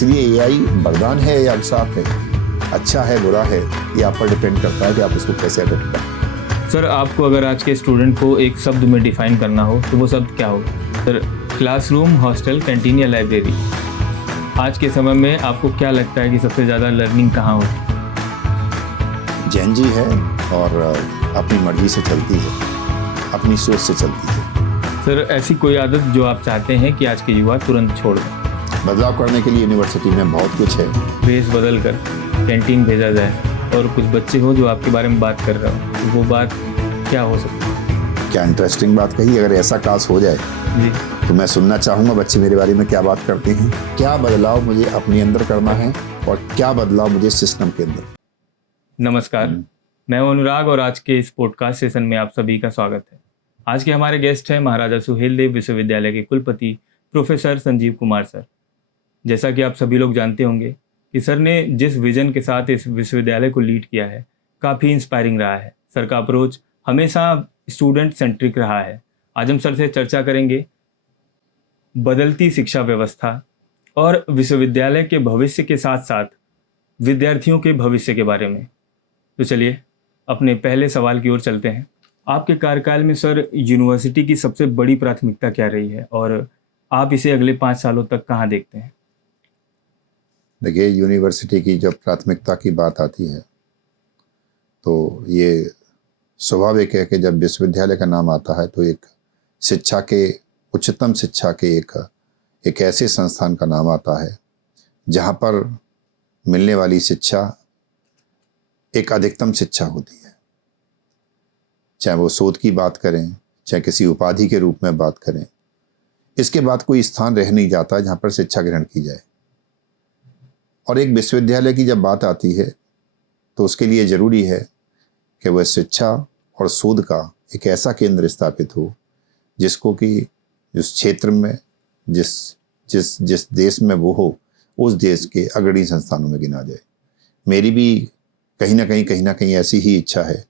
इसलिए एआई वरदान है या अभिशाप है, अच्छा है बुरा है, ये आप पर डिपेंड करता है कि आप उसको कैसे अडॉप्ट करें। सर, आपको अगर आज के स्टूडेंट को एक शब्द में डिफाइन करना हो तो वो शब्द क्या होगा? सर, क्लासरूम, हॉस्टल, कैंटीन या लाइब्रेरी? आज के समय में आपको क्या लगता है कि सबसे ज़्यादा लर्निंग कहाँ होती है? जैन जी है और अपनी मर्जी से चलती है, अपनी सोच से चलती है। सर, ऐसी कोई आदत जो आप चाहते हैं कि आज के युवा तुरंत छोड़ दें? बदलाव करने के लिए यूनिवर्सिटी में बहुत कुछ है। भेस बदल कर कैंटीन भेजा जाए और कुछ बच्चे हो जो आपके बारे में बात कर रहे हो, तो वो बात क्या हो सकती है? क्या इंटरेस्टिंग बात कही। अगर ऐसा काश हो जाए जी, तो मैं सुनना चाहूँगा बच्चे मेरे बारे में क्या बात करते हैं, क्या बदलाव मुझे अपने अंदर करना है और क्या बदलाव मुझे सिस्टम के अंदर। नमस्कार, मैं हूं अनुराग और आज के इस पॉडकास्ट सेशन में आप सभी का स्वागत है। आज के हमारे गेस्ट हैं महाराजा सुहेलदेव विश्वविद्यालय के कुलपति प्रोफेसर संजीव कुमार सर। जैसा कि आप सभी लोग जानते होंगे कि सर ने जिस विजन के साथ इस विश्वविद्यालय को लीड किया है, काफ़ी इंस्पायरिंग रहा है। सर का अप्रोच हमेशा स्टूडेंट सेंट्रिक रहा है। आज हम सर से चर्चा करेंगे बदलती शिक्षा व्यवस्था और विश्वविद्यालय के भविष्य के साथ साथ विद्यार्थियों के भविष्य के बारे में। तो चलिए अपने पहले सवाल की ओर चलते हैं। आपके कार्यकाल में सर यूनिवर्सिटी की सबसे बड़ी प्राथमिकता क्या रही है और आप इसे अगले 5 सालों तक कहाँ देखते हैं? देखिए, यूनिवर्सिटी की जब प्राथमिकता की बात आती है तो ये स्वाभाविक है कि जब विश्वविद्यालय का नाम आता है तो एक शिक्षा के, उच्चतम शिक्षा के एक ऐसे संस्थान का नाम आता है जहाँ पर मिलने वाली शिक्षा एक अधिकतम शिक्षा होती है। चाहे वो शोध की बात करें, चाहे किसी उपाधि के रूप में बात करें, इसके बाद कोई स्थान रह नहीं जाता जहाँ पर शिक्षा ग्रहण की जाए। और एक विश्वविद्यालय की जब बात आती है तो उसके लिए ज़रूरी है कि वह शिक्षा और शोध का एक ऐसा केंद्र स्थापित हो जिसको कि जिस क्षेत्र में, जिस देश में वो हो, उस देश के अग्रणी संस्थानों में गिना जाए। मेरी भी कहीं ना कहीं ऐसी ही इच्छा है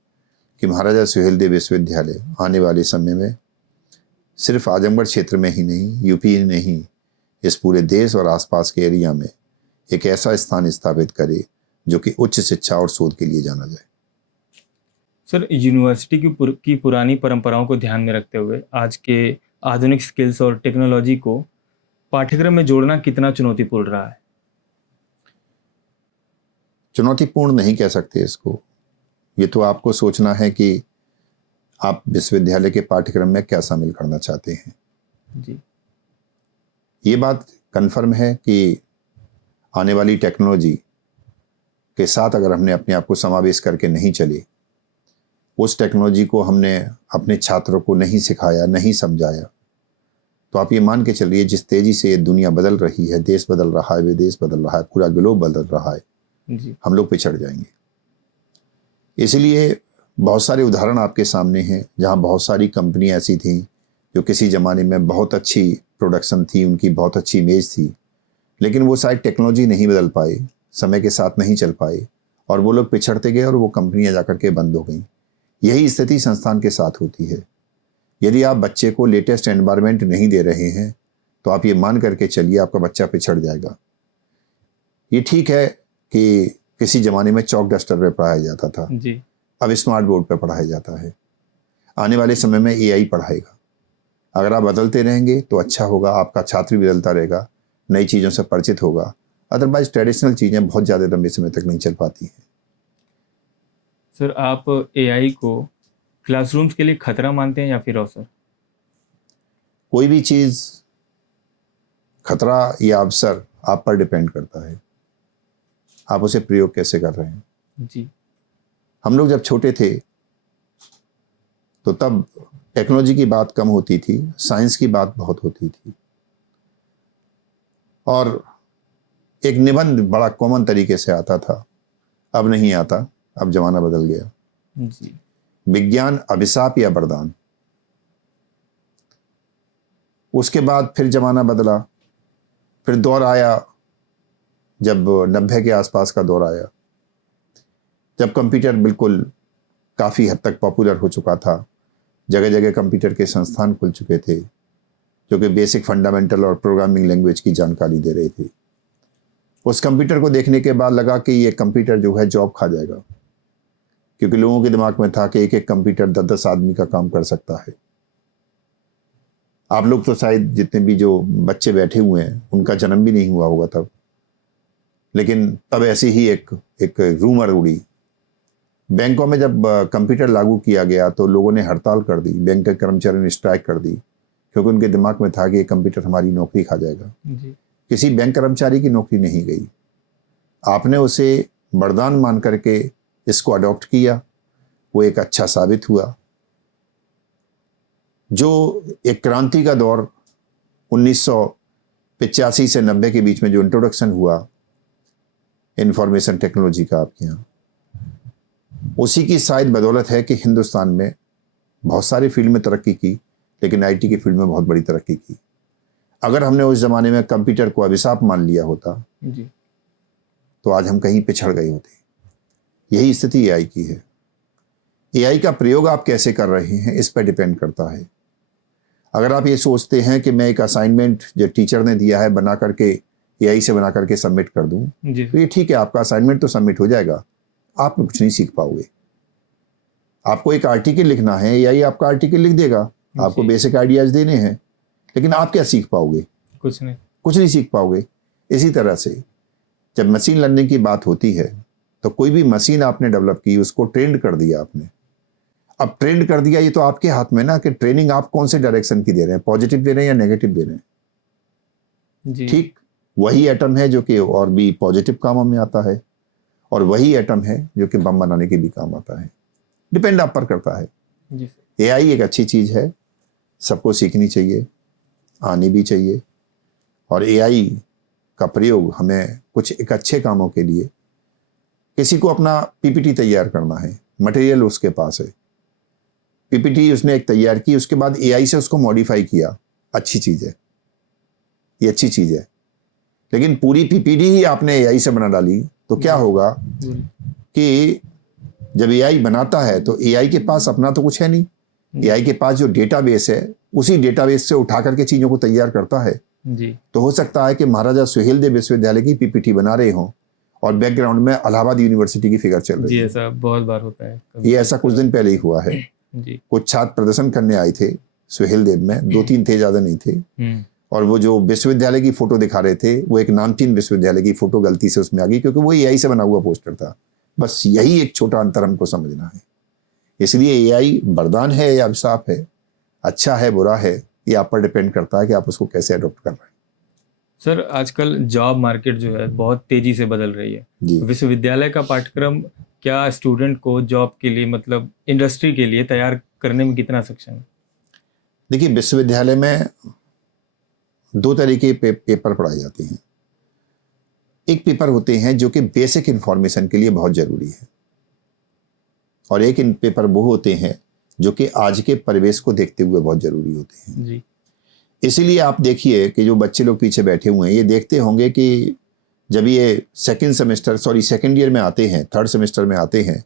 कि महाराजा सुहेलदेव विश्वविद्यालय आने वाले समय में सिर्फ आजमगढ़ क्षेत्र में ही नहीं, यूपी ही नहीं, इस पूरे देश और आसपास के एरिया में एक ऐसा स्थान स्थापित करे जो कि उच्च शिक्षा और शोध के लिए जाना जाए। सर, यूनिवर्सिटी की पुरानी परंपराओं को ध्यान में रखते हुए आज के आधुनिक स्किल्स और टेक्नोलॉजी को पाठ्यक्रम में जोड़ना कितना चुनौतीपूर्ण रहा है? चुनौतीपूर्ण नहीं कह सकते इसको। ये तो आपको सोचना है कि आप विश्वविद्यालय के पाठ्यक्रम में क्या शामिल करना चाहते हैं। जी, ये बात कन्फर्म है कि आने वाली टेक्नोलॉजी के साथ अगर हमने अपने आप को समावेश करके नहीं चले, उस टेक्नोलॉजी को हमने अपने छात्रों को नहीं सिखाया, नहीं समझाया, तो आप ये मान के चलिए जिस तेज़ी से ये दुनिया बदल रही है, देश बदल रहा है, विदेश बदल रहा है, पूरा ग्लोब बदल रहा है, जी, हम लोग पिछड़ जाएंगे। इसलिए बहुत सारे उदाहरण आपके सामने हैं जहां बहुत सारी कंपनियां ऐसी थीं जो किसी ज़माने में बहुत अच्छी प्रोडक्शन थी, उनकी बहुत अच्छी इमेज थी, लेकिन वो शायद टेक्नोलॉजी नहीं बदल पाए, समय के साथ नहीं चल पाए और वो लोग पिछड़ते गए और वो कंपनियां जाकर के बंद हो गई। यही स्थिति संस्थान के साथ होती है। यदि आप बच्चे को लेटेस्ट एनवायरनमेंट नहीं दे रहे हैं तो आप ये मान करके चलिए आपका बच्चा पिछड़ जाएगा। ये ठीक है कि किसी ज़माने में चौक डस्टर पे पढ़ाया जाता था, जी, अब स्मार्ट बोर्ड पे पढ़ाया जाता है। आने वाले समय में एआई पढ़ाएगा। अगर आप बदलते रहेंगे तो अच्छा होगा, आपका छात्र भी बदलता रहेगा, नई चीज़ों से परिचित होगा। अदरवाइज ट्रेडिशनल चीज़ें बहुत ज़्यादा लंबे समय तक नहीं चल पाती हैं। सर, आप एआई को क्लासरूम्स के लिए खतरा मानते हैं या फिर अवसर? कोई भी चीज़ खतरा या अवसर आप पर डिपेंड करता है, आप उसे प्रयोग कैसे कर रहे हैं। जी, हम लोग जब छोटे थे तो तब टेक्नोलॉजी की बात कम होती थी, साइंस की बात बहुत होती थी और एक निबंध बड़ा कॉमन तरीके से आता था। अब नहीं आता, अब जमाना बदल गया। जी, विज्ञान अभिशाप या वरदान। उसके बाद फिर जमाना बदला, फिर दौर आया जब 90 के आसपास का दौर आया, जब कंप्यूटर बिल्कुल काफ़ी हद तक पॉपुलर हो चुका था। जगह जगह कंप्यूटर के संस्थान खुल चुके थे जो कि बेसिक फंडामेंटल और प्रोग्रामिंग लैंग्वेज की जानकारी दे रहे थे। उस कंप्यूटर को देखने के बाद लगा कि ये कंप्यूटर जो है जॉब खा जाएगा, क्योंकि लोगों के दिमाग में था कि एक एक कंप्यूटर 10-10 आदमी का काम कर सकता है। आप लोग तो शायद जितने भी जो बच्चे बैठे हुए हैं उनका जन्म भी नहीं हुआ होगा तब, लेकिन तब ऐसी ही एक रूमर उड़ी। बैंकों में जब कंप्यूटर लागू किया गया तो लोगों ने हड़ताल कर दी, बैंक के कर्मचारियों ने स्ट्राइक कर दी, क्योंकि उनके दिमाग में था कि ये कंप्यूटर हमारी नौकरी खा जाएगा। जी। किसी बैंक कर्मचारी की नौकरी नहीं गई, आपने उसे वरदान मान करके इसको अडॉप्ट किया, वो एक अच्छा साबित हुआ। जो एक क्रांति का दौर 1985 से 90 के बीच में जो इंट्रोडक्शन हुआ इंफॉर्मेशन टेक्नोलॉजी का आपके यहाँ, उसी की शायद बदौलत है कि हिंदुस्तान में बहुत सारे फील्ड में तरक्की की, लेकिन आईटी की फील्ड में बहुत बड़ी तरक्की की। अगर हमने उस जमाने में कंप्यूटर को अभिशाप मान लिया होता जी। तो आज हम कहीं पिछड़ गए होते। यही स्थिति एआई की है। एआई का प्रयोग आप कैसे कर रहे हैं इस पर डिपेंड करता है। अगर आप ये सोचते हैं कि मैं एक असाइनमेंट जो टीचर ने दिया है बना करके एआई से बना करके सबमिट कर दूं, तो ये ठीक है, आपका असाइनमेंट तो सबमिट हो जाएगा, आप कुछ नहीं सीख पाओगे। आपको एक आर्टिकल लिखना है, एआई आपका आर्टिकल लिख देगा, आपको बेसिक आइडियाज देने हैं, लेकिन आप क्या सीख पाओगे? कुछ नहीं सीख पाओगे। इसी तरह से जब मशीन लर्निंग की बात होती है तो कोई भी मशीन आपने डेवलप की, उसको ट्रेंड कर दिया आपने। अब ट्रेंड कर दिया, ये तो आपके हाथ में ना कि ट्रेनिंग आप कौन से डायरेक्शन की दे रहे हैं, पॉजिटिव दे रहे हैं या नेगेटिव दे रहे हैं। ठीक वही एटम है जो कि और भी पॉजिटिव कामों में आता है, और वही एटम है जो कि बम बनाने के भी काम आता है। डिपेंड आप पर करता है। एआई एक अच्छी चीज है, सबको सीखनी चाहिए, आनी भी चाहिए, और एआई का प्रयोग हमें कुछ एक अच्छे कामों के लिए, किसी को अपना पीपीटी तैयार करना है, मटेरियल उसके पास है, पीपीटी उसने एक तैयार की, उसके बाद एआई से उसको मॉडिफाई किया, अच्छी चीज है, ये अच्छी चीज है। लेकिन पूरी पीपीटी ही आपने एआई से बना डाली तो क्या होगा कि जब एआई बनाता है तो एआई के पास अपना तो कुछ है नहीं, एआई के पास जो डेटाबेस है उसी डेटाबेस से उठा करके चीजों को तैयार करता है। तो हो सकता है कि महाराजा सुहेलदेव विश्वविद्यालय की पीपीटी बना रहे हों और बैकग्राउंड में इलाहाबाद यूनिवर्सिटी की फिगर चल रही है। ऐसा बहुत बार होता है। ये ऐसा कुछ दिन पहले ही हुआ है। कुछ छात्र प्रदर्शन करने आए थे सुहेलदेव में, 2-3 थे, ज्यादा नहीं थे, और वो जो विश्वविद्यालय की फोटो दिखा रहे थे वो एक नामचीन विश्वविद्यालय की फोटो गलती से उसमें आ गई, क्योंकि वो एआई से बना हुआ पोस्टर था। बस यही एक छोटा अंतर हमको समझना है। इसलिए एआई वरदान है या अभिशाप है, अच्छा है बुरा है, ये आप पर डिपेंड करता है कि आप उसको कैसे अडॉप्ट कर रहे हैं। सर, आजकल जॉब मार्केट जो है बहुत तेजी से बदल रही है। विश्वविद्यालय का पाठ्यक्रम क्या स्टूडेंट को जॉब के लिए, मतलब इंडस्ट्री के लिए तैयार करने में कितना सक्षम है? देखिए, विश्वविद्यालय में 2 तरीके पेपर पढ़ाए जाते हैं। एक पेपर होते हैं जो कि बेसिक इंफॉर्मेशन के लिए बहुत जरूरी है, और एक इन पेपर वो होते हैं जो कि आज के परिवेश को देखते हुए बहुत जरूरी होते हैं। जी। इसीलिए आप देखिए कि जो बच्चे लोग पीछे बैठे हुए हैं, ये देखते होंगे कि जब ये सेकेंड ईयर में आते हैं, 3rd सेमेस्टर में आते हैं,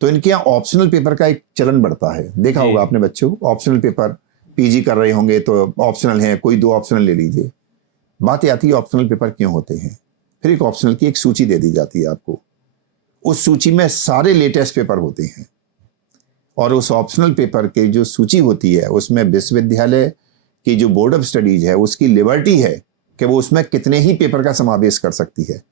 तो इनके यहाँ ऑप्शनल पेपर का एक चलन बढ़ता है। देखा होगा आपने बच्चों, ऑप्शनल पेपर, पीजी कर रहे होंगे तो ऑप्शनल है, कोई 2 ऑप्शनल ले लीजिए। बात आती है ऑप्शनल पेपर क्यों होते हैं। फिर एक ऑप्शनल की एक सूची दे दी जाती है आपको, उस सूची में सारे लेटेस्ट पेपर होते हैं, और उस ऑप्शनल पेपर की जो सूची होती है उसमें विश्वविद्यालय की जो बोर्ड ऑफ स्टडीज है उसकी लिबर्टी है कि वो उसमें कितने ही पेपर का समावेश कर सकती है।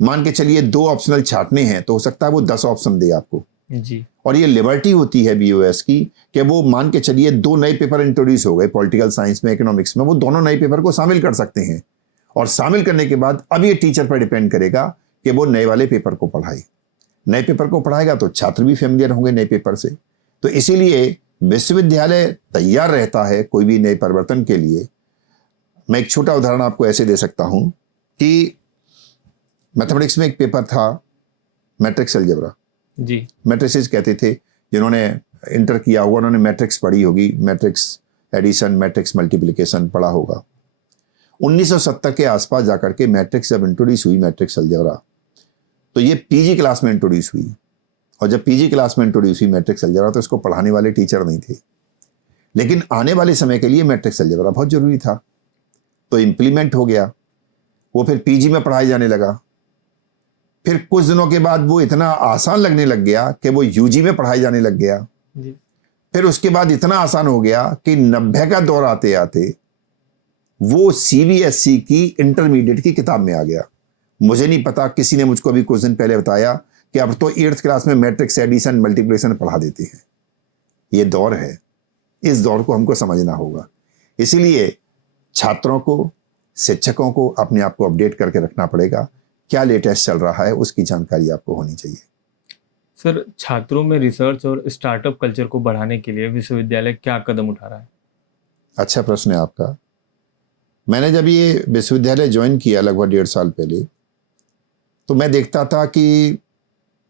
मान के चलिए 2 ऑप्शनल छांटने हैं तो हो सकता है वो 10 ऑप्शन दे आपको जी। और ये लिबर्टी होती है बीओएस की कि वो मान के चलिए 2 नए पेपर इंट्रोड्यूस हो गए पॉलिटिकल साइंस में, इकोनॉमिक्स में, वो दोनों नए पेपर को शामिल कर सकते हैं, और शामिल करने के बाद अब ये टीचर पर डिपेंड करेगा कि वो नए वाले पेपर को पढ़ाए। नए पेपर को पढ़ाएगा तो छात्र भी फेमिलियर होंगे नए पेपर से। तो इसीलिए विश्वविद्यालय तैयार रहता है कोई भी नए परिवर्तन के लिए। मैं एक छोटा उदाहरण आपको ऐसे दे सकता हूं कि मैथमेटिक्स में एक पेपर था मैट्रिक्स अलजेब्रा जी। मैट्रिसेस कहते थे, जिन्होंने इंटर किया होगा उन्होंने मैट्रिक्स पढ़ी होगी, मैट्रिक्स एडिशन, मैट्रिक्स मल्टीप्लिकेशन पढ़ा होगा। 1970 के आसपास जाकर के मैट्रिक्स जब इंट्रोड्यूस हुई, मैट्रिक्स अलजेब्रा, तो ये पीजी क्लास में इंट्रोड्यूस हुई, और जब पीजी क्लास में इंट्रोड्यूस हुई मैट्रिक्स अलजेब्रा तो इसको पढ़ाने वाले टीचर नहीं थे, लेकिन आने वाले समय के लिए मैट्रिक्स अलजेब्रा बहुत जरूरी था, तो इम्प्लीमेंट हो गया। वो फिर पीजी में पढ़ाई जाने लगा। फिर कुछ दिनों के बाद वो इतना आसान लगने लग गया कि वो यूजी में पढ़ाई जाने लग गया। जी। फिर उसके बाद इतना आसान हो गया कि 90 का दौर आते आते वो सीबीएसई की इंटरमीडिएट की किताब में आ गया। मुझे नहीं पता, किसी ने मुझको अभी कुछ दिन पहले बताया कि अब तो 8th क्लास में मैट्रिक्स, एडिशन, मल्टीप्लिकेशन पढ़ा देते हैं। ये दौर है, इस दौर को हमको समझना होगा। इसीलिए छात्रों को, शिक्षकों को अपने आप को अपडेट करके रखना पड़ेगा। क्या लेटेस्ट चल रहा है उसकी जानकारी आपको होनी चाहिए। सर, छात्रों में रिसर्च और स्टार्टअप कल्चर को बढ़ाने के लिए विश्वविद्यालय क्या कदम उठा रहा है? अच्छा प्रश्न है आपका। मैंने जब ये विश्वविद्यालय ज्वाइन किया लगभग 1.5 साल पहले, तो मैं देखता था कि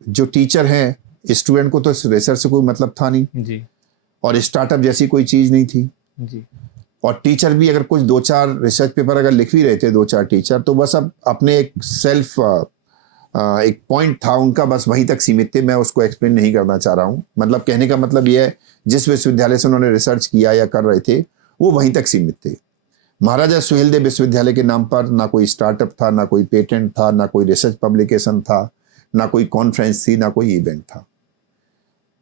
जो टीचर हैं, स्टूडेंट को तो रिसर्च से कोई मतलब था नहीं जी। और स्टार्टअप जैसी कोई चीज़ नहीं थी। जी। और टीचर भी अगर कुछ 2-4 रिसर्च पेपर अगर लिख भी रहे थे 2-4 टीचर, तो बस अब अपने एक सेल्फ एक पॉइंट था उनका, बस वहीं तक सीमित थे। मैं उसको एक्सप्लेन नहीं करना चाह रहा हूँ। मतलब कहने का मतलब यह है, जिस विश्वविद्यालय से उन्होंने रिसर्च किया या कर रहे थे वो वहीं तक सीमित थे। महाराजा सुहेलदेव विश्वविद्यालय के नाम पर ना कोई स्टार्टअप था, ना कोई पेटेंट था, ना कोई रिसर्च पब्लिकेशन था, ना कोई कॉन्फ्रेंस थी, ना कोई इवेंट था।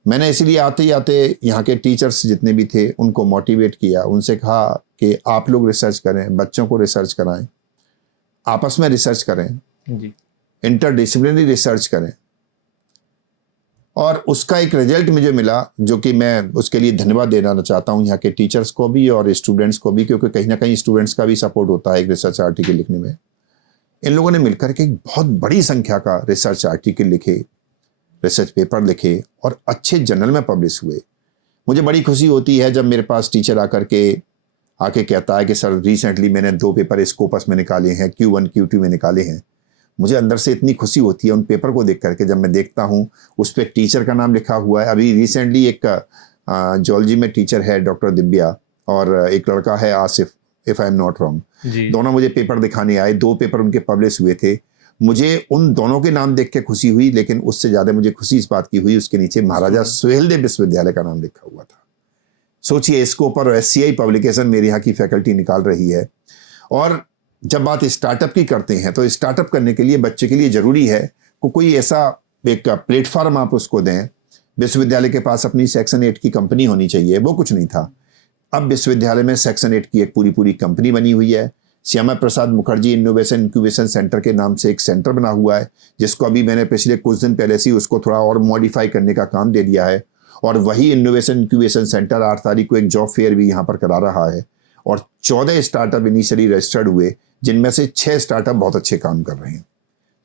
मैंने इसीलिए आते ही आते यहाँ के टीचर्स जितने भी थे उनको मोटिवेट किया, उनसे कहा कि आप लोग रिसर्च करें, बच्चों को रिसर्च कराएं, आपस में रिसर्च करें, जी। इंटरडिसिप्लिनरी रिसर्च करें। और उसका एक रिजल्ट मुझे मिला, जो कि मैं उसके लिए धन्यवाद देना चाहता हूँ यहाँ के टीचर्स को भी और स्टूडेंट्स को भी, क्योंकि कहीं ना कहीं स्टूडेंट्स का भी सपोर्ट होता है एक रिसर्च आर्टिकल लिखने में। इन लोगों ने मिलकर के एक बहुत बड़ी संख्या का रिसर्च आर्टिकल लिखे, रिसर्च पेपर लिखे और अच्छे जर्नल में पब्लिश हुए। मुझे बड़ी खुशी होती है जब मेरे पास टीचर आके कहता है कि सर रिसेंटली मैंने 2 पेपर स्कोपस में निकाले हैं, Q1 Q2 में निकाले हैं। मुझे अंदर से इतनी खुशी होती है उन पेपर को देख करके, जब मैं देखता हूँ उस पर टीचर का नाम लिखा हुआ है। अभी रिसेंटली एक जूलॉजी में टीचर है डॉक्टर दिव्या और एक लड़का है Asif, if I am not wrong. दोनों मुझे पेपर दिखाने आए, 2 पेपर उनके पब्लिश हुए थे। मुझे उन दोनों के नाम देख के खुशी हुई, लेकिन उससे ज़्यादा मुझे खुशी इस बात की हुई उसके नीचे महाराजा सुहेलदेव विश्वविद्यालय का नाम लिखा हुआ था। सोचिए, स्कोप और SCI पब्लिकेशन मेरे यहाँ की फैकल्टी निकाल रही है। और जब बात स्टार्टअप की करते हैं तो स्टार्टअप करने के लिए बच्चे के लिए ज़रूरी है कि कोई ऐसा एक प्लेटफॉर्म आप उसको दें। विश्वविद्यालय के पास अपनी सेक्शन 8 की कंपनी होनी चाहिए, वो कुछ नहीं था। अब विश्वविद्यालय में सेक्शन 8 की एक पूरी कंपनी बनी हुई है। Shyama Prasad Mukherjee innovation incubation centre के नाम से एक सेंटर बना हुआ है, जिसको अभी मैंने पिछले कुछ दिन पहले से उसको थोड़ा और मॉडिफाई करने का काम दे दिया है। और वही इनोवेशन इंक्यूबेशन सेंटर 8 तारीख को एक जॉब फेयर भी यहाँ पर करा रहा है और 14 स्टार्टअप इनिशियली रजिस्टर्ड हुए, जिनमें से 6 स्टार्टअप बहुत अच्छे काम कर रहे हैं।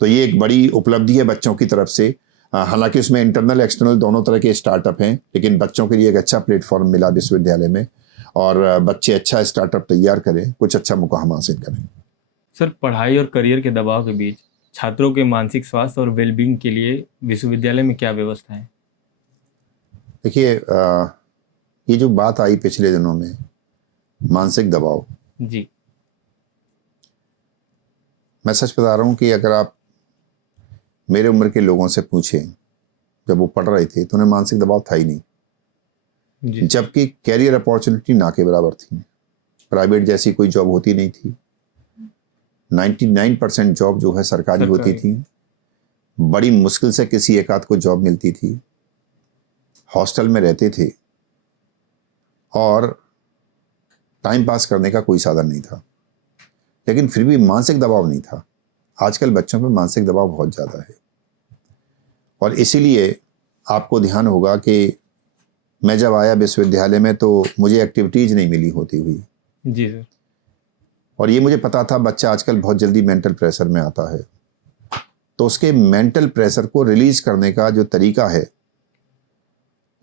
तो ये एक बड़ी उपलब्धि है बच्चों की तरफ से। हालांकि उसमें इंटरनल एक्सटर्नल दोनों तरह के स्टार्टअप हैं, लेकिन बच्चों के लिए एक अच्छा प्लेटफॉर्म मिला विश्वविद्यालय में और बच्चे अच्छा स्टार्टअप तैयार करें, कुछ अच्छा मुकाम हासिल करें। सर, पढ़ाई और करियर के दबाव के बीच छात्रों के मानसिक स्वास्थ्य और वेलबींग के लिए विश्वविद्यालय में क्या व्यवस्था है? देखिए, ये जो बात आई पिछले दिनों में, मानसिक दबाव, जी। मैं सच बता रहा हूँ कि अगर आप मेरे उम्र के लोगों से पूछें, जब वो पढ़ रहे थे तो उन्हें मानसिक दबाव था ही नहीं। जी। जबकि कैरियर अपॉर्चुनिटी ना के बराबर थी। प्राइवेट जैसी कोई जॉब होती नहीं थी। 99% जॉब जो है सरकारी होती थी। बड़ी मुश्किल से किसी एक आध को जॉब मिलती थी। हॉस्टल में रहते थे और टाइम पास करने का कोई साधन नहीं था, लेकिन फिर भी मानसिक दबाव नहीं था। आजकल बच्चों पर मानसिक दबाव बहुत ज़्यादा है और इसीलिए आपको ध्यान होगा कि मैं जब आया विश्वविद्यालय में तो मुझे एक्टिविटीज़ नहीं मिली होती हुई। जी सर। और ये मुझे पता था बच्चा आजकल बहुत जल्दी मेंटल प्रेशर में आता है, तो उसके मेंटल प्रेशर को रिलीज करने का जो तरीका है,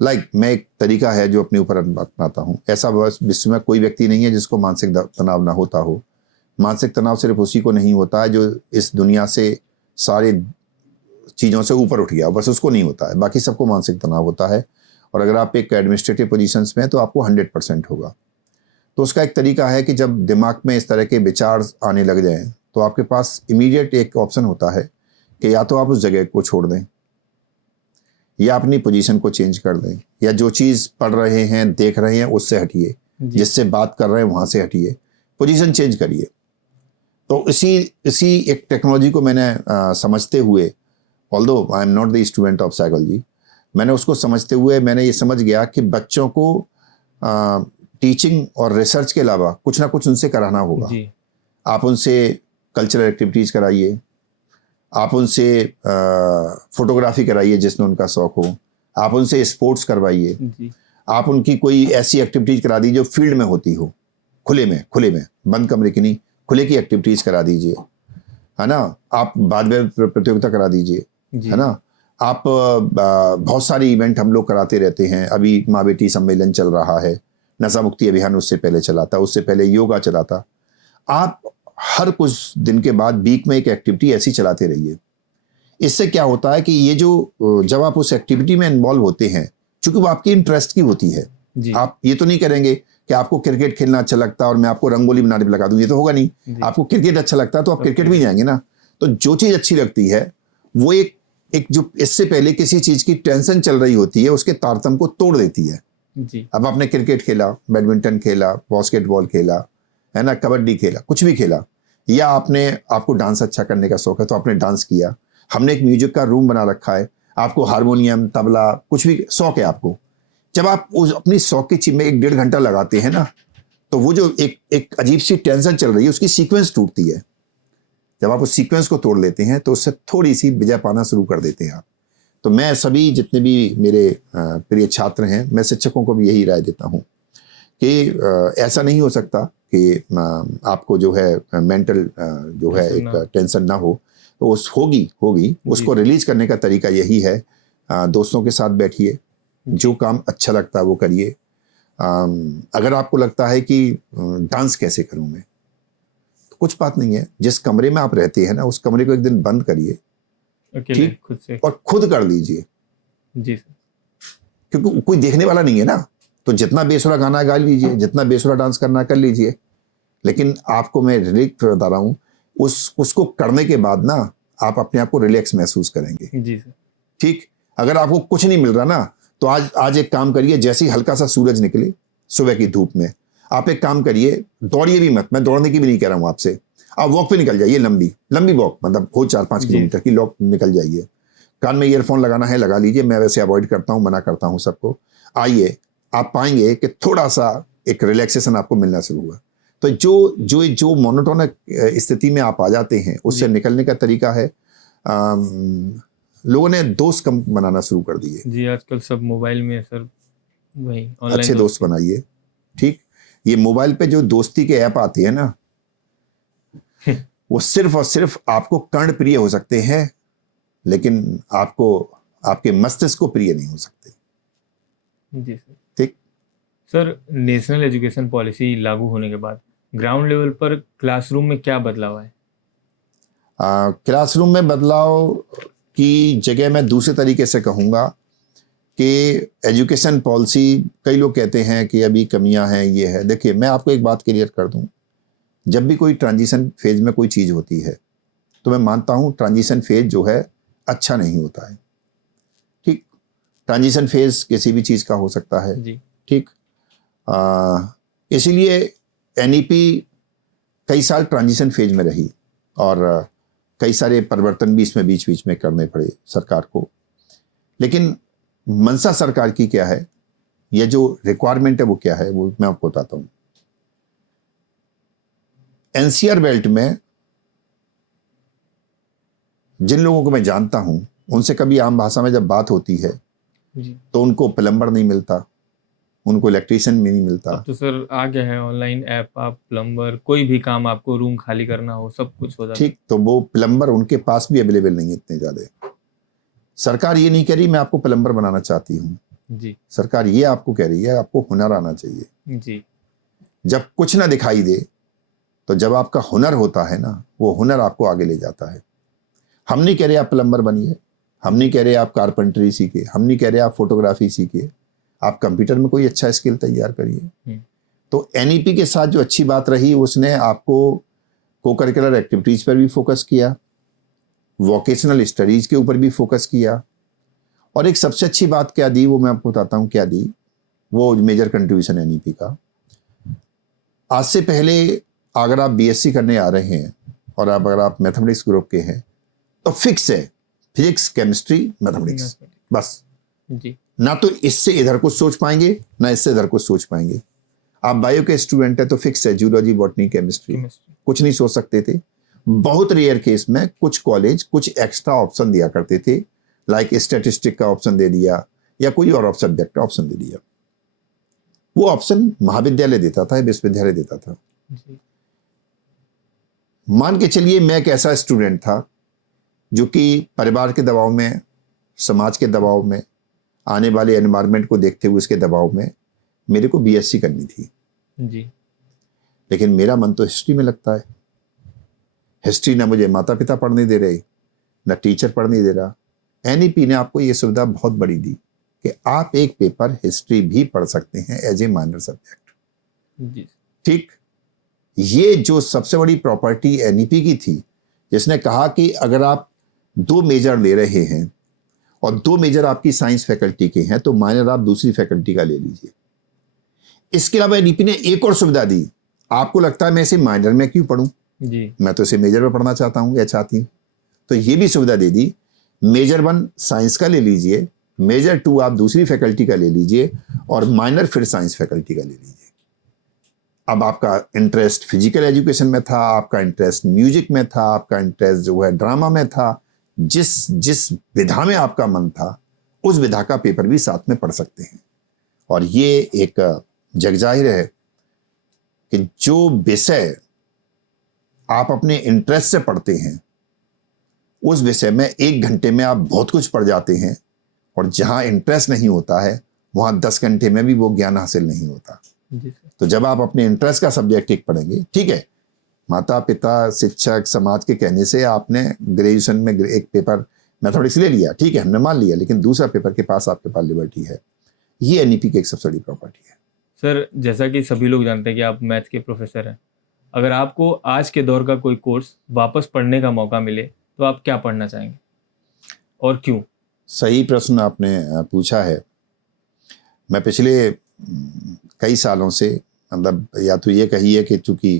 मैं एक तरीका है जो अपने ऊपर अपनाता हूँ। ऐसा बस विश्व में कोई व्यक्ति नहीं है जिसको मानसिक तनाव ना होता हो। मानसिक तनाव सिर्फ उसी को नहीं होता है जो इस दुनिया से सारे चीज़ों से ऊपर उठ गया, बस उसको नहीं होता है, बाकी सबको मानसिक तनाव होता है। और अगर आप एक एडमिनिस्ट्रेटिव पोजीशंस में हैं तो आपको 100% होगा। तो उसका एक तरीका है कि जब दिमाग में इस तरह के विचार आने लग जाएं तो आपके पास इमीडिएट एक ऑप्शन होता है कि या तो आप उस जगह को छोड़ दें या अपनी पोजीशन को चेंज कर दें, या जो चीज़ पढ़ रहे हैं, देख रहे हैं, उससे हटिए, जिससे बात कर रहे हैं वहाँ से हटिए, पोजीशन चेंज करिए। तो इसी एक टेक्नोलॉजी को मैंने समझते हुए, although I am not the student of psychology, मैंने उसको समझते हुए मैंने ये समझ गया कि बच्चों को टीचिंग और रिसर्च के अलावा कुछ ना कुछ उनसे कराना होगा। जी। आप उनसे कल्चरल एक्टिविटीज़ कराइए, आप उनसे फोटोग्राफी कराइए जिसमें उनका शौक हो, आप उनसे स्पोर्ट्स करवाइए, जी। आप उनकी कोई ऐसी एक्टिविटीज़ करा दीजिए जो फील्ड में होती हो, खुले में बंद कमरे की नहीं, खुले की एक्टिविटीज़ करा दीजिए, है ना। आप बाद प्रतियोगिता करा दीजिए, जी। है ना। आप बहुत सारी इवेंट हम लोग कराते रहते हैं। अभी माँ बेटी सम्मेलन चल रहा है, नशा मुक्ति अभियान उससे पहले चला था, उससे पहले योगा चला था। आप हर कुछ दिन के बाद वीक में एक एक्टिविटी ऐसी चलाते रहिए। इससे क्या होता है कि ये जो जब आप उस एक्टिविटी में इन्वॉल्व होते हैं, चूंकि वो आपकी इंटरेस्ट की होती है, जी। आप ये तो नहीं करेंगे कि आपको क्रिकेट खेलना अच्छा लगता है और मैं आपको रंगोली बनाने पे लगा दूं, ये तो होगा नहीं। जी। आपको क्रिकेट अच्छा लगता है तो आप क्रिकेट भी जाएंगे ना। तो जो चीज अच्छी लगती है वो एक जो इससे पहले किसी चीज की टेंशन चल रही होती है उसके तारतम्य को तोड़ देती है। जी। अब आपने क्रिकेट खेला, बैडमिंटन खेला, बास्केटबॉल खेला, है ना, कबड्डी खेला, कुछ भी खेला, या आपको डांस अच्छा करने का शौक है तो आपने डांस किया। हमने एक म्यूजिक का रूम बना रखा है, आपको हारमोनियम, तबला, कुछ भी शौक है आपको। जब आप उस अपनी शौक की चीज में 1-1.5 घंटा लगाते हैं ना, तो वो जो एक अजीब सी टेंशन चल रही है उसकी सीक्वेंस टूटती है। जब आप उस सीक्वेंस को तोड़ लेते हैं तो उससे थोड़ी सी विजय पाना शुरू कर देते हैं आप। तो मैं सभी जितने भी मेरे प्रिय छात्र हैं, मैं शिक्षकों को भी यही राय देता हूँ कि ऐसा नहीं हो सकता कि आपको जो है मेंटल जो है एक टेंशन ना हो, तो होगी उसको रिलीज करने का तरीका यही है, दोस्तों के साथ बैठिए, जो काम अच्छा लगता है वो करिए। अगर आपको लगता है कि डांस कैसे करूं मैं, तो कुछ बात नहीं है, जिस कमरे में आप रहते हैं ना उस कमरे को एक दिन बंद करिए, ठीक, खुद से, और खुद कर लीजिए। जी सर। क्योंकि कोई देखने वाला नहीं है ना, तो जितना बेसुरा गाना गा लीजिए, जितना बेसुरा डांस करना कर लीजिए, लेकिन आपको मैं रिलैक्स बता रहा हूँ, उसको करने के बाद ना आप अपने आप को रिलैक्स महसूस करेंगे। जी सर। ठीक, अगर आपको कुछ नहीं मिल रहा ना, तो आज एक काम करिए, जैसे ही हल्का सा सूरज निकले सुबह की धूप में, आप एक काम करिए, दौड़िए भी मत, मैं दौड़ने की भी नहीं कह रहा हूँ आपसे, आप वॉक पे निकल जाइए, लंबी वॉक, मतलब हो 4-5 किलोमीटर की वॉक निकल जाइए। कान में ईयरफोन लगाना है लगा लीजिए, मैं वैसे अवॉइड करता हूँ, मना करता हूँ सबको। आइए, आप पाएंगे कि थोड़ा सा एक रिलैक्सेशन आपको मिलना शुरू हुआ। तो जो मोनोटोनिक स्थिति में आप आ जाते हैं, उससे निकलने का तरीका है, लोगों ने दोस्त कम बनाना शुरू कर दिए। जी, आजकल सब मोबाइल में सर, वही ऑनलाइन अच्छे दोस्त बनाइए। ठीक, ये मोबाइल पे जो दोस्ती के ऐप आती है ना, वो सिर्फ और सिर्फ आपको कर्णप्रिय हो सकते हैं, लेकिन आपके मस्तिष्क को प्रिय नहीं हो सकते। जी सर। ठीक सर, नेशनल एजुकेशन पॉलिसी लागू होने के बाद ग्राउंड लेवल पर क्लासरूम में क्या बदलाव है? क्लासरूम में बदलाव की जगह मैं दूसरे तरीके से कहूँगा कि एजुकेशन पॉलिसी, कई लोग कहते हैं कि अभी कमियां हैं, ये है। देखिए, मैं आपको एक बात क्लियर कर दूं, जब भी कोई ट्रांजिशन फेज में कोई चीज़ होती है तो मैं मानता हूं ट्रांजिशन फेज जो है अच्छा नहीं होता है। ठीक, ट्रांजिशन फेज किसी भी चीज़ का हो सकता है जी। ठीक, इसीलिए एनईपी कई साल ट्रांजिशन फेज में रही और कई सारे परिवर्तन भी इसमें बीच में करने पड़े सरकार को। लेकिन मंशा सरकार की क्या है, यह जो रिक्वायरमेंट है वो क्या है, वो मैं आपको बताता हूं। एनसीआर बेल्ट में जिन लोगों को मैं जानता हूं, उनसे कभी आम भाषा में जब बात होती है जी। तो उनको प्लम्बर नहीं मिलता, उनको इलेक्ट्रीशियन भी नहीं मिलता। अब तो सर आ गया है ऑनलाइन ऐप, आप प्लम्बर, कोई भी काम आपको रूम खाली करना हो सब कुछ हो जाता है। ठीक, तो वो प्लम्बर उनके पास भी अवेलेबल नहीं है इतने ज्यादा। सरकार ये नहीं कह रही मैं आपको प्लम्बर बनाना चाहती हूँ, जी। सरकार ये आपको कह रही है आपको हुनर आना चाहिए। जी। जब कुछ ना दिखाई दे, तो जब आपका हुनर होता है ना, वो हुनर आपको आगे ले जाता है। हम नहीं कह रहे आप प्लम्बर बनिए, हम नहीं कह रहे आप कारपेंटरी सीखिए, हम नहीं कह रहे आप फोटोग्राफी सीखिए, आप कंप्यूटर में कोई अच्छा स्किल तैयार करिए। तो एनईपी के साथ जो अच्छी बात रही, उसने आपको को करिकुलर एक्टिविटीज पर भी फोकस किया, वोकेशनल स्टडीज के ऊपर भी फोकस किया, और एक सबसे अच्छी बात क्या दी वो मैं आपको बताता हूँ क्या दी, वो मेजर कंट्रीब्यूशन एनईपी का। आज से पहले अगर आप बीएससी करने आ रहे हैं और अब अगर आप मैथमेटिक्स ग्रुप के हैं तो फिक्स है फिजिक्स, केमिस्ट्री, मैथमेटिक्स, बस। जी ना तो इससे इधर कुछ सोच पाएंगे ना इससे इधर कुछ सोच पाएंगे। आप बायो के स्टूडेंट है तो फिक्स है जूलॉजी, बॉटनी, केमिस्ट्री, कुछ नहीं सोच सकते थे। बहुत रेयर केस में कुछ कॉलेज कुछ एक्स्ट्रा ऑप्शन दिया करते थे, लाइक स्टैटिस्टिक का ऑप्शन दे दिया या कोई और सब्जेक्ट का ऑप्शन दे दिया। वो ऑप्शन महाविद्यालय देता था, विश्वविद्यालय देता था। जी मान के चलिए मैं एक ऐसा स्टूडेंट था जो कि परिवार के दबाव में, समाज के दबाव में, आने वाले एनवायरनमेंट को देखते हुए उसके दबाव में मेरे को बीएससी करनी थी। जी लेकिन मेरा मन तो हिस्ट्री में लगता है। हिस्ट्री ना मुझे माता पिता पढ़ने दे रहे, ना टीचर पढ़ने दे रहा। एनईपी ने आपको ये सुविधा बहुत बड़ी दी कि आप एक पेपर हिस्ट्री भी पढ़ सकते हैं एज ए माइनर सब्जेक्ट। जी ठीक, ये जो सबसे बड़ी प्रॉपर्टी एनईपी की थी, जिसने कहा कि अगर आप 2 मेजर ले रहे हैं और 2 मेजर आपकी साइंस फैकल्टी के हैं तो माइनर आप दूसरी फैकल्टी का ले लीजिए। इसके अलावा एनईपी ने एक और सुविधा दी। आपको लगता है मैं इसे माइनर में क्यों पढ़ूं, जी मैं तो इसे मेजर में पढ़ना चाहता हूं या चाहती हूं, तो ये भी सुविधा दे दी। मेजर 1 साइंस का ले लीजिए, मेजर 2 आप दूसरी फैकल्टी का ले लीजिए और माइनर फिर साइंस फैकल्टी का ले लीजिए। अब आपका इंटरेस्ट फिजिकल एजुकेशन में था, आपका इंटरेस्ट म्यूजिक में था, आपका इंटरेस्ट जो है ड्रामा में था, जिस विधा में आपका मन था उस विधा का पेपर भी साथ में पढ़ सकते हैं। और ये एक जगजाहिर है कि जो विषय आप अपने इंटरेस्ट से पढ़ते हैं उस विषय में 1 घंटे में आप बहुत कुछ पढ़ जाते हैं, और जहां इंटरेस्ट नहीं होता है वहां 10 घंटे में भी वो ज्ञान हासिल नहीं होता। जी तो जब आप अपने इंटरेस्ट का सब्जेक्ट एक पढ़ेंगे, ठीक है, माता पिता, शिक्षक, समाज के कहने से आपने ग्रेजुएशन में एक पेपर मैथमेटिक्स ले लिया, ठीक है, हमने मान लिया, लेकिन दूसरा पेपर के पास आपके पास लिबर्टी है। ये एनईपी की एक सबसे बड़ी प्रॉपर्टी है। सर, जैसा कि सभी लोग जानते हैं कि आप मैथ के प्रोफेसर हैं, अगर आपको आज के दौर का कोई कोर्स वापस पढ़ने का मौका मिले तो आप क्या पढ़ना चाहेंगे और क्यों? सही प्रश्न आपने पूछा है। मैं पिछले कई सालों से, मतलब या तो ये कहिए कि चूंकि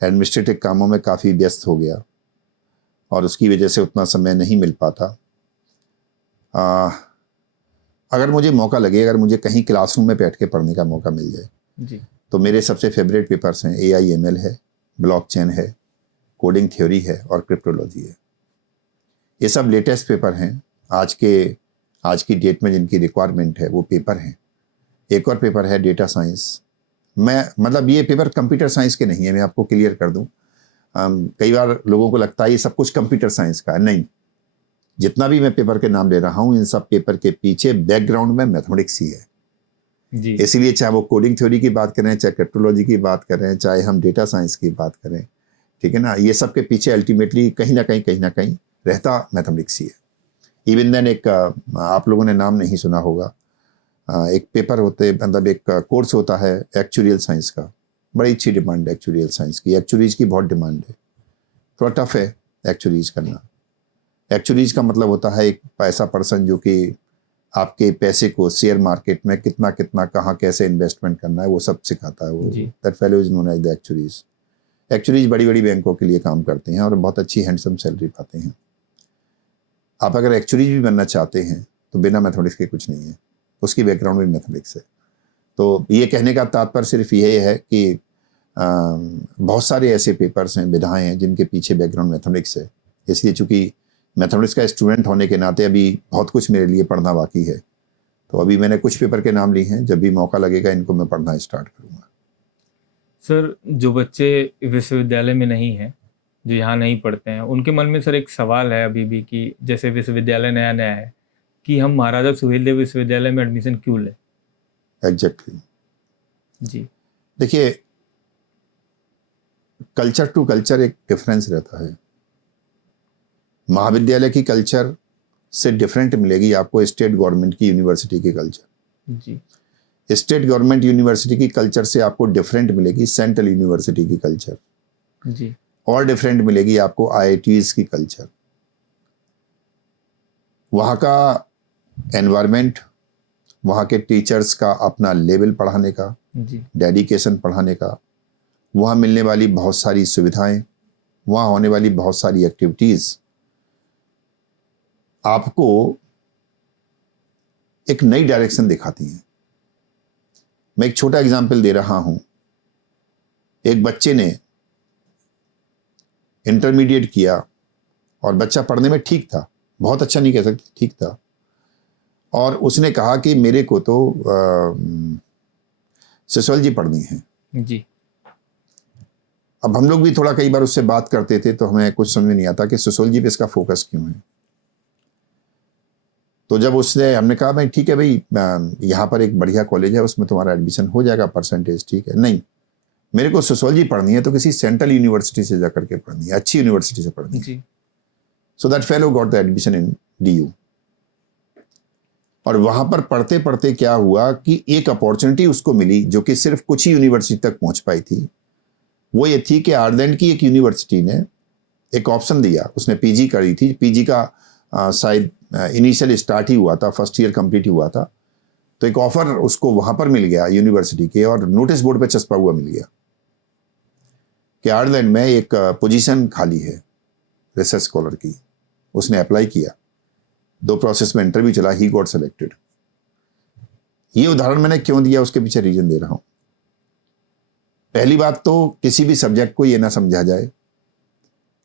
एडमिनिस्ट्रेटिव कामों में काफ़ी व्यस्त हो गया और उसकी वजह से उतना समय नहीं मिल पाता। अगर मुझे मौका लगे, अगर मुझे कहीं क्लासरूम में बैठ के पढ़ने का मौका मिल जाए जी तो मेरे सबसे फेवरेट पेपर्स हैं AIML है, ब्लॉकचेन है, कोडिंग थ्योरी है और क्रिप्टोलॉजी है। ये सब लेटेस्ट पेपर हैं, आज की डेट में जिनकी रिक्वायरमेंट है वो पेपर हैं। एक और पेपर है डेटा साइंस। मतलब ये पेपर कंप्यूटर साइंस के नहीं है, मैं आपको क्लियर कर दूं। कई बार लोगों को लगता है ये सब कुछ कंप्यूटर साइंस का है, नहीं। जितना भी मैं पेपर के नाम ले रहा हूं इन सब पेपर के पीछे बैकग्राउंड में मैथमेटिक्स ही है। जी इसीलिए चाहे वो कोडिंग थ्योरी की बात करें, चाहे क्रिप्टोलॉजी की बात करें, चाहे हम डेटा साइंस की बात करें, ठीक है ना, ये सब के पीछे अल्टीमेटली कहीं ना कहीं रहता मैथमेटिक्स ही है। इवन देन एक आप लोगों ने नाम नहीं सुना होगा, एक पेपर होते, मतलब एक कोर्स होता है एक्चुरियल साइंस का। बड़ी अच्छी डिमांड है एक्चुरियल साइंस की, एक्चुरीज की बहुत डिमांड है। थोड़ा टफ है एक्चुरीज करना। एक्चुरीज का मतलब होता है एक ऐसा पर्सन जो कि आपके पैसे को शेयर मार्केट में कितना कहाँ कैसे इन्वेस्टमेंट करना है वो सब सिखाता है। वो that fellow is known as the actuaries. Actuaries बड़ी बड़ी बैंकों के लिए काम करते हैं और बहुत अच्छी हैंडसम सैलरी पाते हैं। आप अगर एक्चुरीज भी बनना चाहते हैं तो बिना मैथमेटिक्स के कुछ नहीं है, उसकी बैकग्राउंड में मैथमेटिक्स है। तो ये कहने का तात्पर्य सिर्फ ये है कि बहुत सारे ऐसे पेपर्स हैं, विधाएं हैं जिनके पीछे बैकग्राउंड मैथमेटिक्स है। इसलिए चूंकि मैथमेटिक्स का स्टूडेंट होने के नाते अभी बहुत कुछ मेरे लिए पढ़ना बाकी है, तो अभी मैंने कुछ पेपर के नाम लिए हैं। जब भी मौका लगेगा इनको मैं पढ़ना स्टार्ट करूँगा। सर, जो बच्चे विश्वविद्यालय में नहीं हैं, जो यहाँ नहीं पढ़ते हैं, उनके मन में सर एक सवाल है अभी भी कि जैसे विश्वविद्यालय नया नया है कि हम महाराजा सुहेलदेव विश्वविद्यालय में एडमिशन क्यों लें? एग्जैक्टली। जी देखिए, कल्चर टू कल्चर एक डिफरेंस रहता है। महाविद्यालय की कल्चर से डिफरेंट मिलेगी आपको स्टेट गवर्नमेंट की यूनिवर्सिटी की कल्चर। जी स्टेट गवर्नमेंट यूनिवर्सिटी की कल्चर से आपको डिफरेंट मिलेगी सेंट्रल यूनिवर्सिटी की कल्चर, जी और डिफरेंट मिलेगी आपको IITs की कल्चर। वहाँ का एनवायरनमेंट, वहाँ के टीचर्स का अपना लेवल पढ़ाने का, जी डेडिकेशन पढ़ाने का, वहाँ मिलने वाली बहुत सारी सुविधाएं, वहाँ होने वाली बहुत सारी एक्टिविटीज़ आपको एक नई डायरेक्शन दिखाती हैं। मैं एक छोटा एग्जाम्पल दे रहा हूँ। एक बच्चे ने इंटरमीडिएट किया और बच्चा पढ़ने में ठीक था, बहुत अच्छा नहीं कह सकते, ठीक था, और उसने कहा कि मेरे को तो सोशियोलॉजी पढ़नी है जी। अब हम लोग भी थोड़ा कई बार उससे बात करते थे तो हमें कुछ समझ में नहीं आता कि सोशियोलॉजी पे इसका फोकस क्यों है। तो जब हमने कहा भाई ठीक है भाई, यहाँ पर एक बढ़िया कॉलेज है, उसमें तुम्हारा एडमिशन हो जाएगा, परसेंटेज ठीक है। नहीं, मेरे को सोशियोलॉजी पढ़नी है तो किसी सेंट्रल यूनिवर्सिटी से जाकर के पढ़नी है, अच्छी यूनिवर्सिटी से पढ़नी है। So that fellow got the admission in DU। और वहां पर पढ़ते पढ़ते क्या हुआ कि एक अपॉर्चुनिटी उसको मिली जो कि सिर्फ कुछ ही यूनिवर्सिटी तक पहुंच पाई थी। वो ये थी कि आयरलैंड की एक यूनिवर्सिटी ने एक ऑप्शन दिया, उसने PG करी थी, PG का शायद इनिशियल स्टार्ट ही हुआ था, फर्स्ट ईयर कंप्लीट ही हुआ था, तो एक ऑफर उसको वहां पर मिल गया यूनिवर्सिटी के, और नोटिस बोर्ड पे चस्पा हुआ मिल गया कि आयरलैंड में एक पोजीशन खाली है रिसर्च स्कॉलर की। उसने अप्लाई किया, 2 प्रोसेस में इंटरव्यू चला, ही गॉट सेलेक्टेड। ये उदाहरण मैंने क्यों दिया, उसके पीछे रीजन दे रहा हूं। पहली बात तो किसी भी सब्जेक्ट को ये ना समझा जाए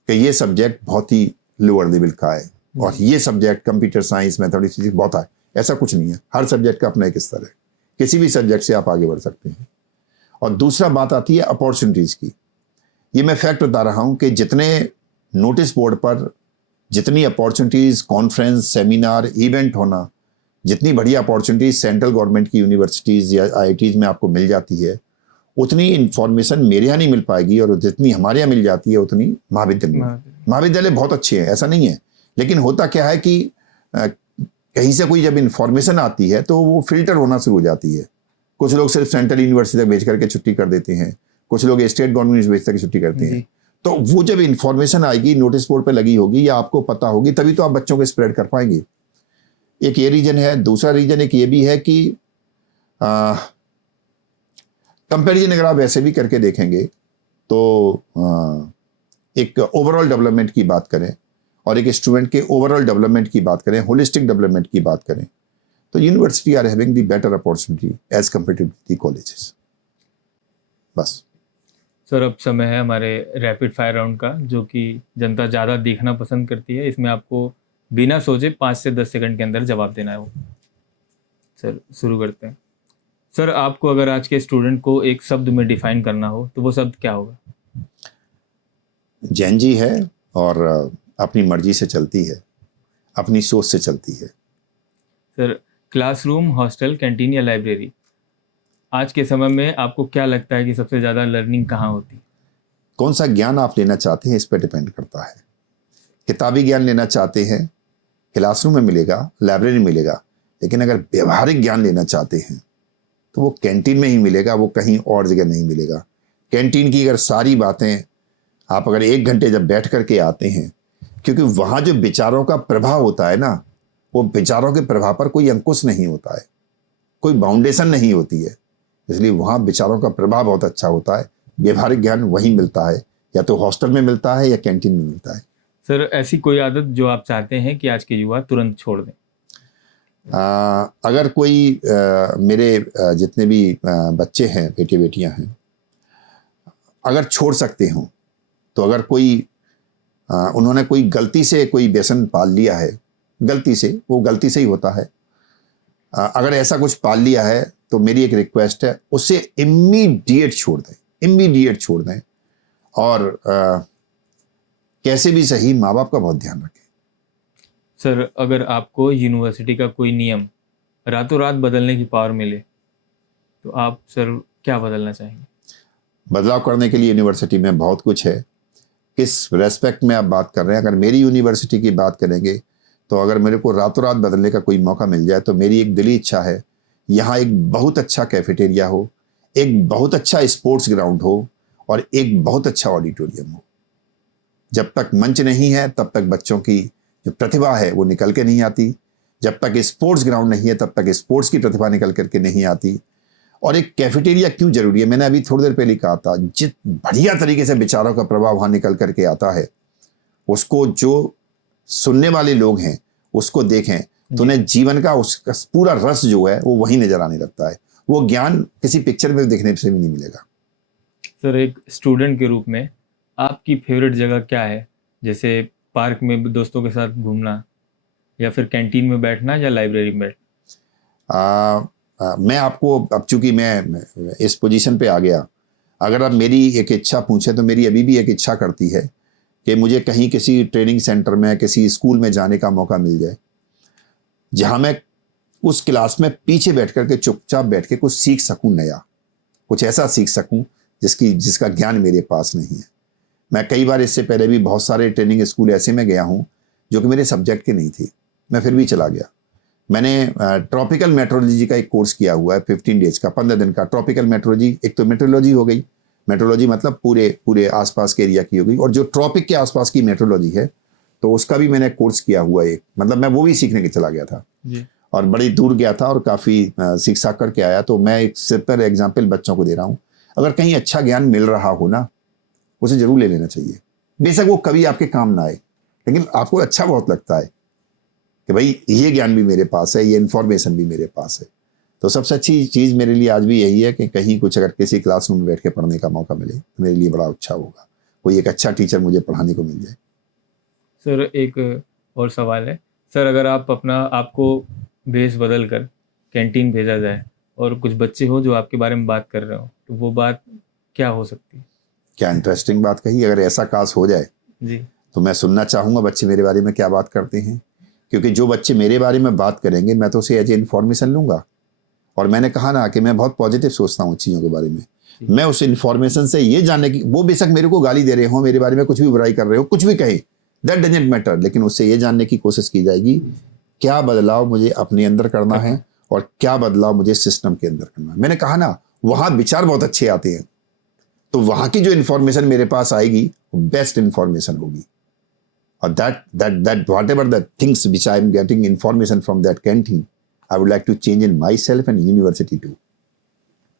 कि ये सब्जेक्ट बहुत ही लोअर लेवल का है और ये subject computer science, mathematics, physics बहुत है, ऐसा कुछ नहीं है। हर सब्जेक्ट का अपना एक स्तर है, किसी भी सब्जेक्ट से आप आगे बढ़ सकते हैं। और दूसरा बात आती है अपॉर्चुनिटीज की। ये मैं फैक्ट बता रहा हूं कि जितने नोटिस बोर्ड पर जितनी अपॉर्चुनिटीज, कॉन्फ्रेंस, सेमिनार, इवेंट होना, जितनी बढ़िया अपॉर्चुनिटीज सेंट्रल गवर्नमेंट की यूनिवर्सिटीज या IITs में आपको मिल जाती है, उतनी इंफॉर्मेशन मेरे यहाँ नहीं मिल पाएगी, और जितनी हमारे यहाँ मिल जाती है उतनी महाविद्यालय बहुत अच्छे हैं, ऐसा नहीं है। लेकिन होता क्या है कि कहीं से कोई जब इंफॉर्मेशन आती है तो वो फिल्टर होना शुरू हो जाती है। कुछ लोग सिर्फ सेंट्रल यूनिवर्सिटी तक भेज करके छुट्टी कर देते हैं, कुछ लोग स्टेट गवर्नमेंट भेज करके छुट्टी करते हैं। तो वो जब इंफॉर्मेशन आएगी, नोटिस बोर्ड पे लगी होगी या आपको पता होगी, तभी तो आप बच्चों को स्प्रेड कर पाएंगे। एक ये रीजन है। दूसरा रीजन एक ये भी है कि कंपैरिजन अगर आप ऐसे भी करके देखेंगे तो एक ओवरऑल डेवलपमेंट की बात करें और एक स्टूडेंट के ओवरऑल डेवलपमेंट की बात करें, होलिस्टिक डेवलपमेंट की बात करें, तो university are having the better opportunity as compare to the colleges. बस सर, अब समय है हमारे रैपिड फायर राउंड का, जो कि जनता ज़्यादा देखना पसंद करती है। इसमें आपको बिना सोचे 5 से 10 सेकंड के अंदर जवाब देना है। वो सर शुरू करते हैं। सर, आपको अगर आज के स्टूडेंट को एक शब्द में डिफाइन करना हो तो वो शब्द क्या होगा? जैन जी है और अपनी मर्जी से चलती है, अपनी सोच से चलती है। सर, क्लासरूम, हॉस्टल, कैंटीन या लाइब्रेरी, आज के समय में आपको क्या लगता है कि सबसे ज़्यादा लर्निंग कहाँ होती है? कौन सा ज्ञान आप लेना चाहते हैं इस पर डिपेंड करता है। किताबी ज्ञान लेना चाहते हैं, क्लासरूम में मिलेगा, लाइब्रेरी में मिलेगा। लेकिन अगर व्यवहारिक ज्ञान लेना चाहते हैं तो वो कैंटीन में ही मिलेगा, वो कहीं और जगह नहीं मिलेगा। कैंटीन की अगर सारी बातें आप अगर 1 घंटे जब बैठ करके आते हैं, क्योंकि वहाँ जो विचारों का प्रभाव होता है ना, वो विचारों के प्रभाव पर कोई अंकुश नहीं होता है, कोई बाउंडेशन नहीं होती है, इसलिए वहाँ विचारों का प्रभाव बहुत अच्छा होता है। व्यवहारिक ज्ञान वहीं मिलता है, या तो हॉस्टल में मिलता है या कैंटीन में मिलता है। सर, ऐसी कोई आदत जो आप चाहते हैं कि आज के युवा तुरंत छोड़ दें? अगर कोई मेरे जितने भी बच्चे हैं, बेटे बेटियां हैं, अगर छोड़ सकते हो तो अगर कोई उन्होंने कोई गलती से कोई व्यसन पाल लिया है, गलती से, वो गलती से ही होता है, अगर ऐसा कुछ पाल लिया है तो मेरी एक रिक्वेस्ट है, उसे इमीडिएट छोड़ दें, इमीडिएट छोड़ दें। और कैसे भी सही माँ बाप का बहुत ध्यान रखें। सर, अगर आपको यूनिवर्सिटी का कोई नियम रातों रात बदलने की पावर मिले तो आप सर क्या बदलना चाहेंगे? बदलाव करने के लिए यूनिवर्सिटी में बहुत कुछ है। किस रेस्पेक्ट में आप बात कर रहे हैं? अगर मेरी यूनिवर्सिटी की बात करेंगे तो अगर मेरे को रातों रात बदलने का कोई मौका मिल जाए तो मेरी एक दिली इच्छा है, यहाँ एक बहुत अच्छा कैफेटेरिया हो, एक बहुत अच्छा स्पोर्ट्स ग्राउंड हो और एक बहुत अच्छा ऑडिटोरियम हो। जब तक मंच नहीं है तब तक बच्चों की जो प्रतिभा है वो निकल के नहीं आती, जब तक स्पोर्ट्स ग्राउंड नहीं है तब तक स्पोर्ट्स की प्रतिभा निकल करके नहीं आती। और एक कैफेटेरिया क्यों जरूरी है, मैंने अभी थोड़ी देर पहले कहा था, जिस बढ़िया तरीके से विचारों का प्रभाव वहां निकल करके आता है, उसको जो सुनने वाले लोग हैं उसको देखें तो उन्हें जीवन का उसका पूरा रस जो है वो वहीं नजर आने लगता है। वो ज्ञान किसी पिक्चर में देखने से भी नहीं मिलेगा। सर, एक स्टूडेंट के रूप में आपकी फेवरेट जगह क्या है? जैसे पार्क में दोस्तों के साथ घूमना, या फिर कैंटीन में बैठना, या लाइब्रेरी में बैठना? मैं आपको, अब चूंकि मैं इस पोजीशन पे आ गया, अगर आप मेरी एक इच्छा पूछे तो मेरी अभी भी एक इच्छा करती है कि मुझे कहीं किसी ट्रेनिंग सेंटर में, किसी स्कूल में जाने का मौका मिल जाए, जहां मैं उस क्लास में पीछे बैठ करके चुपचाप बैठ के कुछ सीख सकूं, नया कुछ ऐसा सीख सकूं जिसका ज्ञान मेरे पास नहीं है। मैं कई बार इससे पहले भी बहुत सारे ट्रेनिंग स्कूल ऐसे में गया हूं जो कि मेरे सब्जेक्ट के नहीं थी, मैं फिर भी चला गया। मैंने ट्रॉपिकल मेट्रोलॉजी का एक कोर्स किया हुआ है, 15 डेज का, 15 दिन का। ट्रॉपिकल मेट्रोलॉजी, एक तो मेट्रोलॉजी हो गई, मेट्रोलॉजी मतलब पूरे आसपास के एरिया की हो गई, और जो ट्रॉपिक के आसपास की मेट्रोलॉजी है तो उसका भी मैंने कोर्स किया हुआ है। मतलब मैं वो भी सीखने के चला गया था जी। और बड़ी दूर गया था और काफ़ी सीख साख करके आया। तो मैं एक सिंपल एग्जाम्पल बच्चों को दे रहा हूँ, अगर कहीं अच्छा ज्ञान मिल रहा हो ना, उसे जरूर ले लेना चाहिए। बेशक वो कभी आपके काम ना आए, लेकिन आपको अच्छा बहुत लगता है कि भाई ये ज्ञान भी मेरे पास है, ये इन्फॉर्मेशन भी मेरे पास है। तो सबसे अच्छी चीज़ मेरे लिए आज भी यही है कि कहीं कुछ अगर किसी क्लासरूम में बैठ के पढ़ने का मौका मिले तो मेरे लिए बड़ा अच्छा होगा, कोई एक अच्छा टीचर मुझे पढ़ाने को मिल जाए। सर, एक और सवाल है। सर, अगर आपको भेष बदल कर कैंटीन भेजा जाए और कुछ बच्चे हो जो आपके बारे में बात कर रहे हो, तो वो बात क्या हो सकती है? क्या इंटरेस्टिंग बात कही। अगर ऐसा काश हो जाए जी। तो मैं सुनना चाहूँगा बच्चे मेरे बारे में क्या बात करते हैं, क्योंकि जो बच्चे मेरे बारे में बात करेंगे मैं तो उसे एज ए इन्फॉर्मेशन लूँगा। और मैंने कहा ना कि मैं बहुत पॉजिटिव सोचता हूँ चीज़ों के बारे में। मैं उस इन्फॉर्मेशन से ये जानने की, वो बेशक मेरे को गाली दे रहे हो, मेरे बारे में कुछ भी बुराई कर रहे हो, कुछ भी कहे, दैट डजंट मैटर, लेकिन उससे ये जानने की कोशिश की जाएगी क्या बदलाव मुझे अपने अंदर करना है और क्या बदलाव मुझे सिस्टम के अंदर करना है। मैंने कहा ना, वहाँ विचार बहुत अच्छे आते हैं, तो वहाँ की जो इन्फॉर्मेशन मेरे पास आएगी वो बेस्ट इन्फॉर्मेशन होगी। और that whatever the things which I am getting information from that canteen, I would like to change in myself and university too.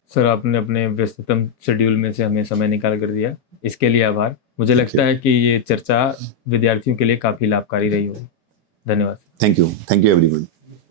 Sir, आपने अपने व्यस्ततम शेड्यूल में से हमें समय निकाल कर दिया, इसके लिए आभार। मुझे लगता है कि ये चर्चा विद्यार्थियों के लिए काफ़ी लाभकारी रही होगी। धन्यवाद। Thank you everyone.